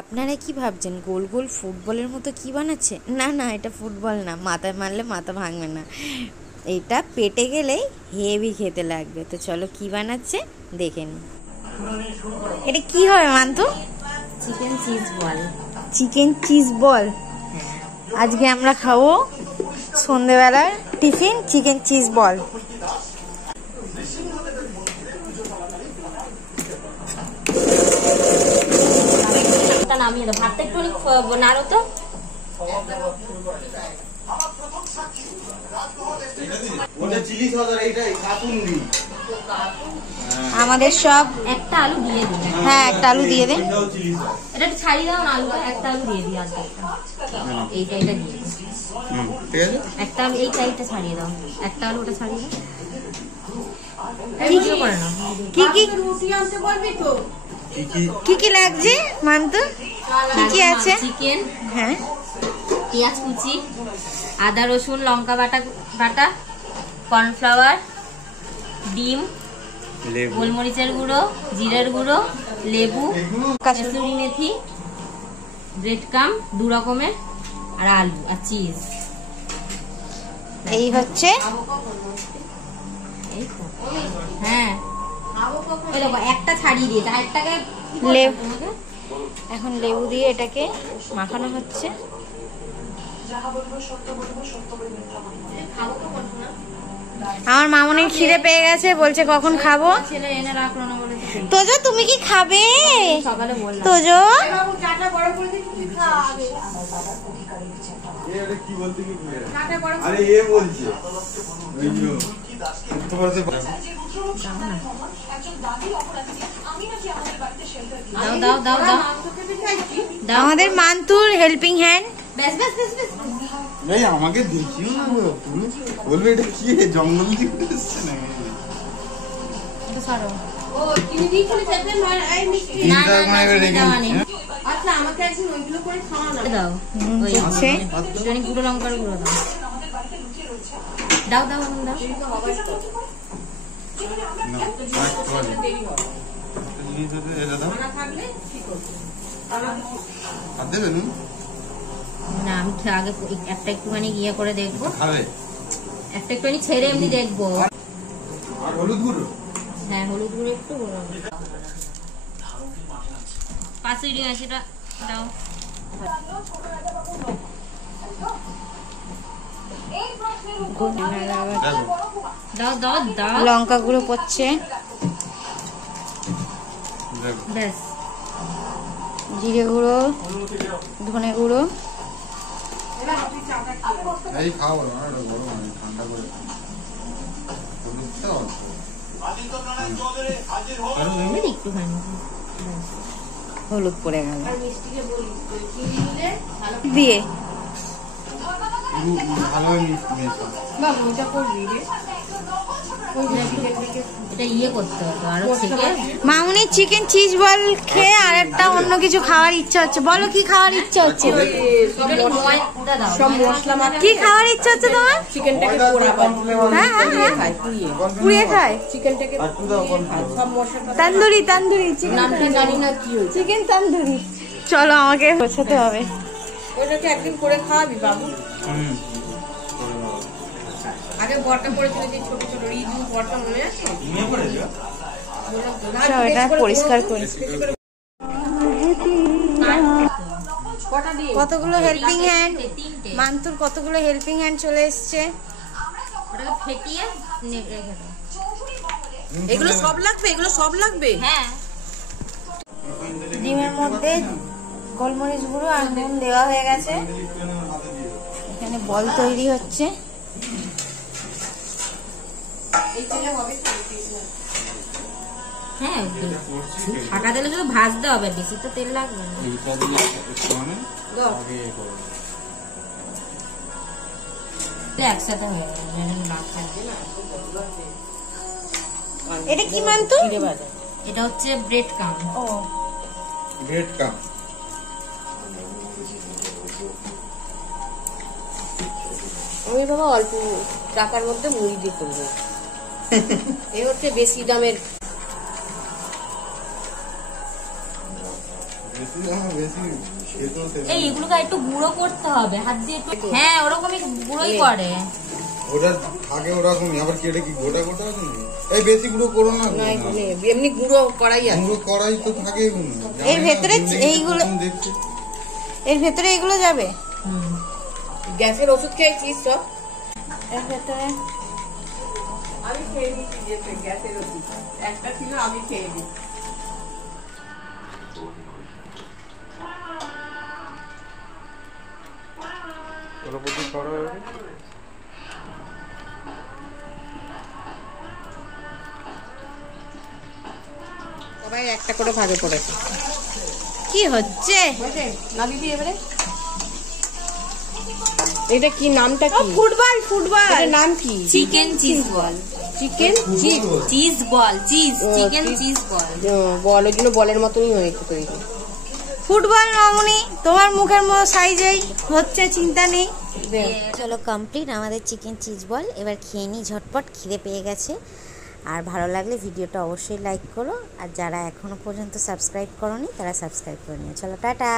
আপনারা কি ভাবছেন গোল গোল ফুটবলের মতো কি বানাচ্ছে? না না, এটা ফুটবল না, মাথায় মারলে মাথা ভাঙবে না, এটা পেটে গেলেই হেভি খেতে লাগবে। তো চলো কি বানাচ্ছে দেখে নিই। এটা কি হবে মান্তু? Chicken cheese ball. Chicken cheese বল। আজকে আমরা খাবো সন্ধেবেলার টিফিন চিকেন চিজ বল। নামিয়ে দাও, ভাতটা একটু নাড়ো তো। আমাদের সব একটা আলু দিয়ে দিন। হ্যাঁ, একটা আলু দিয়ে দেন। এটা একটু ছাড়িয়ে দাও না, আলুটা একটা আলু দিয়ে দিই। আলুটা এইটা দিয়ে দিই। ঠিক আছে, একটা আলু এই সাইডটা ছাড়িয়ে দাও, একটা আলুটা ছাড়িয়ে দাও। করে না কি কি রুটি আনতে বলবি তো? কি কি লাগছে মান্তু? কি কি আছে? চিকেন, হ্যাঁ, পেঁয়াজ কুচি, আদা রসুন লঙ্কা বাটা, কর্নফ্লাওয়ার, ডিম, গোলমরিচের গুঁড়ো, জিরের গুঁড়ো, লেবু, কাসুরি মেথি, ব্রেড ক্রাম্ব 2 রকমের, আর আলু আর চিজ। এই হচ্ছে। হ্যাঁ, একটা ছাড়িয়ে দিয়ে একটাকে লেবু। এখন লেবু দিয়ে এটাকে মাখানো হচ্ছে। আমার মামুনির খিদে পেয়ে গেছে, বলছে কখন খাবো। ছেলে এনে রাখলো না বলে তোজো তুমি কি খাবে? সকালে বললাম। তোজো দাও দাও দাও দাও। আমাদের মান্তুর হেল্পিং হ্যান্ড। ব্যাস ব্যাস ব্যাস ব্যাস। ভাই আমাকে দেখিও না, তুমি বলবে এটা কি জঙ্গল থেকে এসেছে না? এটা সরো। ও কিনে দিয়েছিলে চেপে নয় এই মিষ্টি। না না না দেওয়া নেই। আচ্ছা আমাকে একদিন ওইগুলো করে খাওয়া না। দাও ওই হচ্ছে জনি গুঁড়ো লঙ্কার গুঁড়ো দাও। দাও দাও দাও। না এটা দাও। না থাকলে ঠিক আছে। আর দেবেন না আমি আগে একটা একটুখানি ইয়ে করে দেখবো, খাবে, একটা একটুখানি ছেড়ে এমনি দেখবো। আর হলুদ গুঁড়ো। হ্যাঁ হলুদ গুঁড়ো একটু পাশে সেটা দাও। দাও দাও দাও। লঙ্কা গুঁড়ো পড়ছে, ব্যাস। জিরে গুঁড়ো, ধনে গুঁড়ো। এই খাও না, এটা গরম আছে, ঠান্ডা করে হলুদটা অল্প। একটুখানি হলুদ পড়ে গেল দিয়ে ভালোভাবে মেশো। বা মজা করবি রে। এটা ইয়ে করতে হবে আরো থেকে। মামুনি চিকেন চিজ বল খেয়ে আর একটা অন্য কিছু খাওয়ার ইচ্ছা হচ্ছে। বলো কি খাওয়ার ইচ্ছা হচ্ছে? সব মশলা মাখা কি খাওয়ার ইচ্ছা হচ্ছে তোমার? চিকেনটাকে পোড়াবো। হ্যাঁ হ্যাঁ হ্যাঁ, খাই পুড়িয়ে। পুড়িয়ে খায়। চিকেনটাকে সব মশলা তান্দুরি তান্দুরি চিকেন, নামটা জানি না কি হয়েছে। চিকেন তান্দুরি। চলো আমাকে বোঝাতে হবে। ওইটাকে একদিন করে খাওয়াবি বাবু। আগে বড়টা করেছিল যে ছোট ছোট রিজু বড়টা মনে আছে? চলো এটা পরিষ্কার করি। কতগুলো হেল্পিং হ্যান্ড, মান্তুর কতগুলো হেল্পিং হ্যান্ড চলে এসছে। ওটাকে ফেটিয়ে রেখে দাও। এগুলো সব লাগবে, এগুলো সব লাগবে। হ্যাঁ, ডিমের মধ্যে গোলমরিচ গুঁড়ো আর নুন দেওয়া হয়ে গেছে। এখানে বল তৈরি হচ্ছে। হ্যাঁ ঢাকা দিলে শুধু ভাজতে হবে, বেশি তো তেল লাগবে না। একসাথে হয়ে যাবে। এটা কি মান্তু? এটা হচ্ছে ব্রেড ক্রাম্ব। ও ব্রেড ক্রাম্ব। আমি বাবা অল্প টাকার মধ্যে মুড়ি দিয়ে করবো। এই হচ্ছে বেশি দামের। বেশি বেশি খেতেও সেরকম। এই এগুলোকে একটু গুঁড়ো করতে হবে হাত দিয়ে একটু। হ্যাঁ ওরকমই গুঁড়োই করে। ওটা থাকে ওরকমই, আবার কেটে কি গোটা গোটা আছে নাকি? এই বেশি গুঁড়ো করো না না এখানে এমনি গুঁড়ো করাই আছে। গুঁড়ো করাই তো থাকে এগুলো। এর ভেতরে এইগুলো দেখছি এর ভেতরে এগুলো যাবে হুম। গ্যাসের ওষুধ খেয়েছিস সব? এর ভেতরে আমি খেয়ে নিচ্ছি গ্যাসের ওষুধ একটা ছিল, আমি খেয়ে নিচ্ছি। ওরা প্রতি করা হবে। সবাই একটা করে ভাগে পড়েছে। কি হচ্ছে? না দিদি এবারে এটা কি নামটা কি? ফুটবল ফুটবল এটার নাম কি? Chicken cheese ball. Chicken chip cheese ball, cheese ও, chicken cheese. Cheese ball. Ball, ওই জন্য বলের মতনই হয়েছে তৈরি। ফুটবল মামুনি তোমার মুখের মতো সাইজেই হচ্ছে, চিন্তা নেই। চলো কমপ্লিট আমাদের চিকেন চিজ বল। এবার খেয়ে নিই ঝটপট, খিদে পেয়ে গেছে। আর ভালো লাগলে ভিডিওটা অবশ্যই লাইক করো, আর যারা এখনো পর্যন্ত সাবস্ক্রাইব করোনি তারা সাবস্ক্রাইব করে নিও। চলো টাটা।